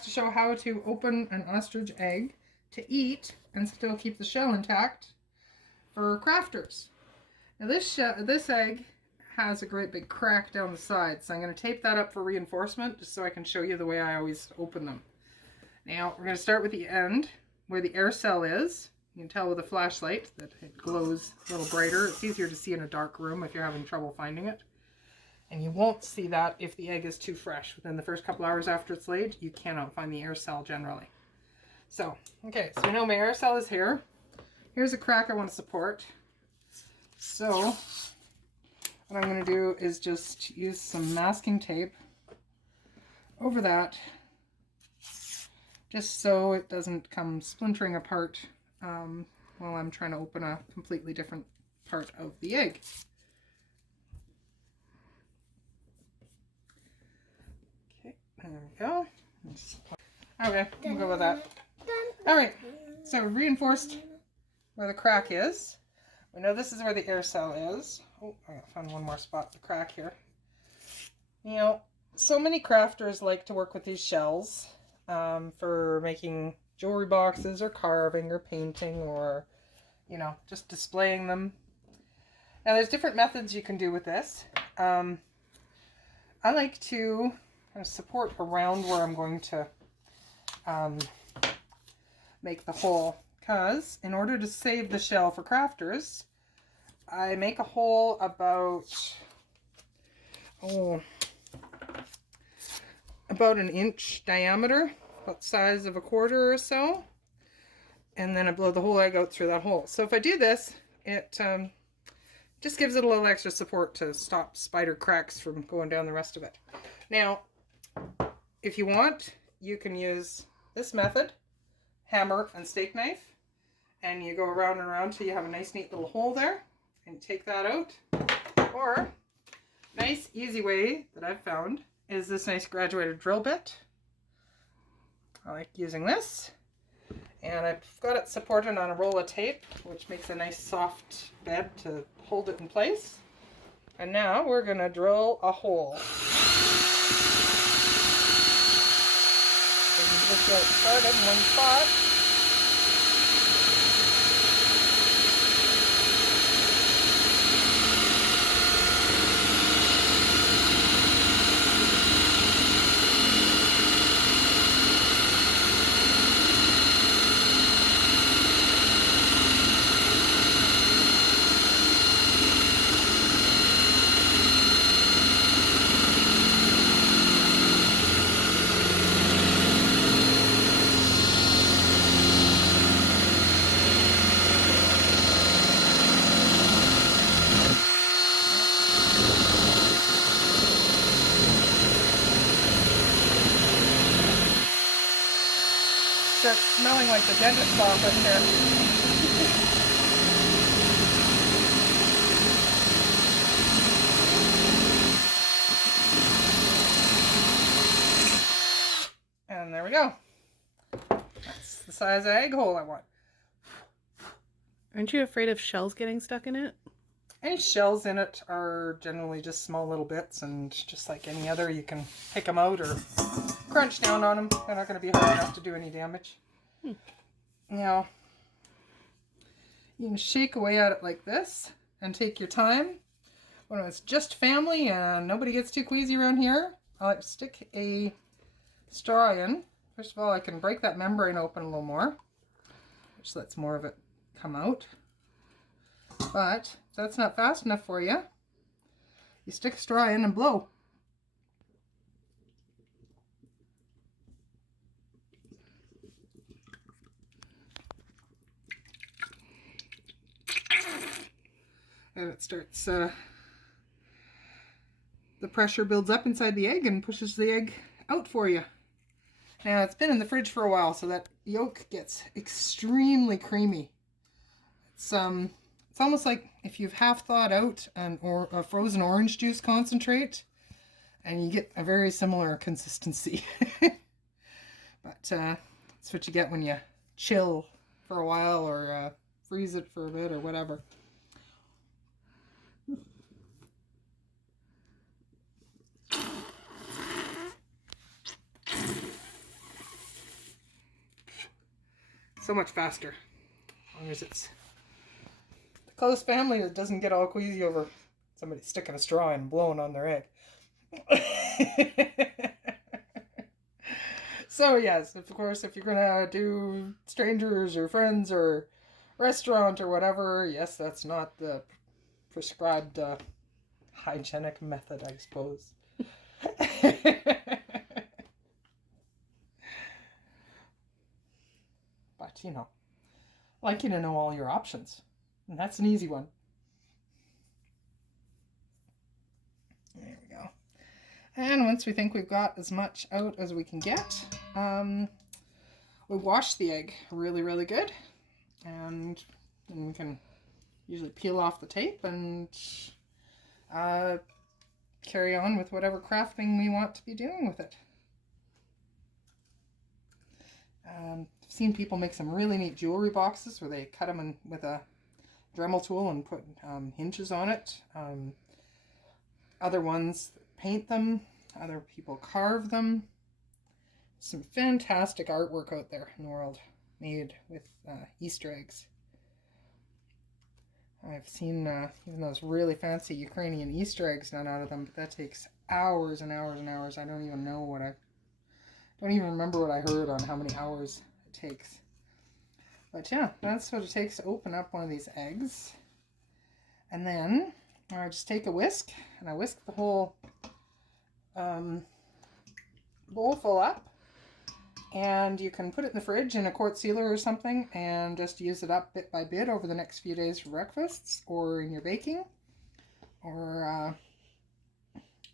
podcast to show how to open an ostrich egg to eat and still keep the shell intact for crafters. Now this egg has a great big crack down the side, so I'm going to tape that up for reinforcement just so I can show you the way I always open them. Now we're going to start with the end where the air cell is. You can tell with a flashlight that it glows a little brighter. It's easier to see in a dark room if you're having trouble finding it. And you won't see that if the egg is too fresh. Within the first couple hours after it's laid, you cannot find the air cell generally. So, okay, so we know my air cell is here. Here's a crack I want to support. So, what I'm going to do is just use some masking tape over that, just so it doesn't come splintering apart while I'm trying to open a completely different part of the egg. Okay, there we go. Okay, we'll go with that. Alright, so reinforced where the crack is. We know this is where the air cell is. Oh, I found one more spot, the crack here. You know, so many crafters like to work with these shells for making jewelry boxes or carving or painting or, you know, just displaying them. Now there's different methods you can do with this. I like to kind of support around where I'm going to make the hole, because in order to save the shell for crafters, I make a hole about an inch diameter, about the size of a quarter or so, and then I blow the whole egg out through that hole. So if I do this, it just gives it a little extra support to stop spider cracks from going down the rest of it. Now, if you want, you can use this method, hammer and steak knife, and you go around and around till you have a nice neat little hole there, and take that out. Or, nice easy way that I've found is this nice graduated drill bit. I like using this, and I've got it supported on a roll of tape, which makes a nice soft bed to hold it in place. And now we're going to drill a hole. So you can just get started in one spot. Starts smelling like the dentist's office here. And there we go. That's the size of egg hole I want. Aren't you afraid of shells getting stuck in it? Any shells in it are generally just small little bits, and just like any other, you can pick them out or crunch down on them. They're not going to be hard enough to do any damage. Now, you can shake away at it like this and take your time. When it's just family and nobody gets too queasy around here, I like to stick a straw in. First of all, I can break that membrane open a little more, which lets more of it come out. But if that's not fast enough for you, you stick a straw in and blow. And it starts, the pressure builds up inside the egg and pushes the egg out for you. Now it's been in the fridge for a while, so that yolk gets extremely creamy. It's almost like if you've half thawed out a frozen orange juice concentrate, and you get a very similar consistency. But that's what you get when you chill for a while or freeze it for a bit or whatever. So much faster. As long as it's the close family that doesn't get all queasy over somebody sticking a straw in and blowing on their egg. So yes, of course, if you're gonna do strangers or friends or restaurant or whatever, yes, that's not the prescribed hygienic method, I suppose. But you know, I like you to know all your options, and that's an easy one. There we go. And once we think we've got as much out as we can get, we wash the egg really, really good. And then we can usually peel off the tape and carry on with whatever crafting we want to be doing with it. I've seen people make some really neat jewelry boxes where they cut them with a Dremel tool and put hinges on it. Other ones paint them. Other people carve them. Some fantastic artwork out there in the world made with Easter eggs. I've seen even those really fancy Ukrainian Easter eggs done out of them, but that takes hours and hours and hours. I don't even remember what I heard on how many hours it takes. But yeah, that's what it takes to open up one of these eggs. And then I just take a whisk and I whisk the whole bowl full up. And you can put it in the fridge in a quart sealer or something and just use it up bit by bit over the next few days for breakfasts or in your baking. Or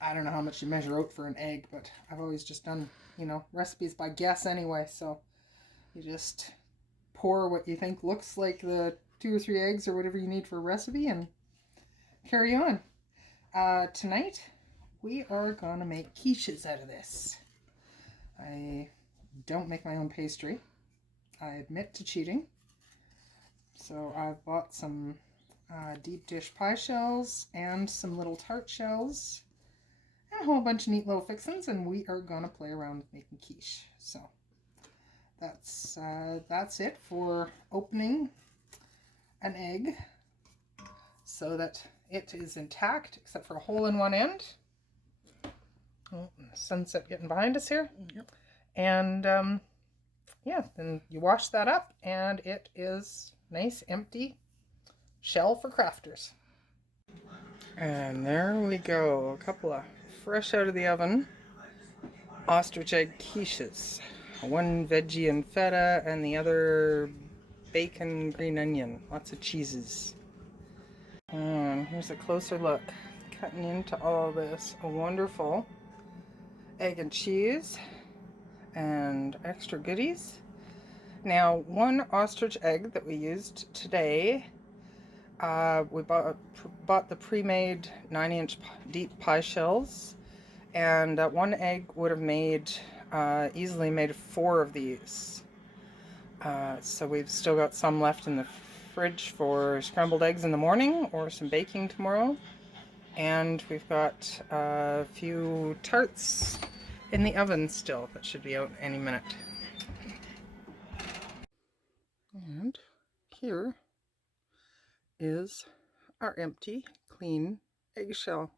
I don't know how much you measure out for an egg, but I've always just done, recipes by guess anyway. So you just pour what you think looks like the 2 or 3 eggs or whatever you need for a recipe and carry on. Tonight we are going to make quiches out of this. I don't make my own pastry. I admit to cheating. So I've bought some deep dish pie shells and some little tart shells and a whole bunch of neat little fixins, and we are gonna play around with making quiche. So that's it for opening an egg so that it is intact except for a hole in one end. Oh, sunset getting behind us here. Yep. And yeah, then you wash that up and it is nice empty shell for crafters. And there we go, a couple of fresh out of the oven ostrich egg quiches. One veggie and feta and the other bacon green onion. Lots of cheeses. And here's a closer look. Cutting into all this. A wonderful egg and cheese and extra goodies. Now, one ostrich egg that we used today, we bought the pre-made 9-inch deep pie shells, and one egg would have easily made 4 of these. So we've still got some left in the fridge for scrambled eggs in the morning or some baking tomorrow. And we've got a few tarts in the oven still that should be out any minute. And here is our empty, clean eggshell.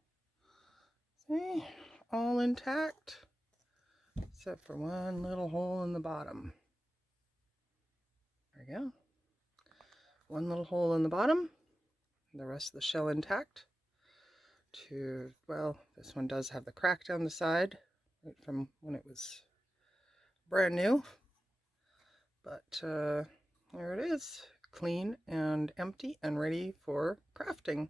See, all intact, except for one little hole in the bottom. There we go. One little hole in the bottom, the rest of the shell intact. Well, this one does have the crack down the side, right from when it was brand new. But there it is, clean and empty and ready for crafting.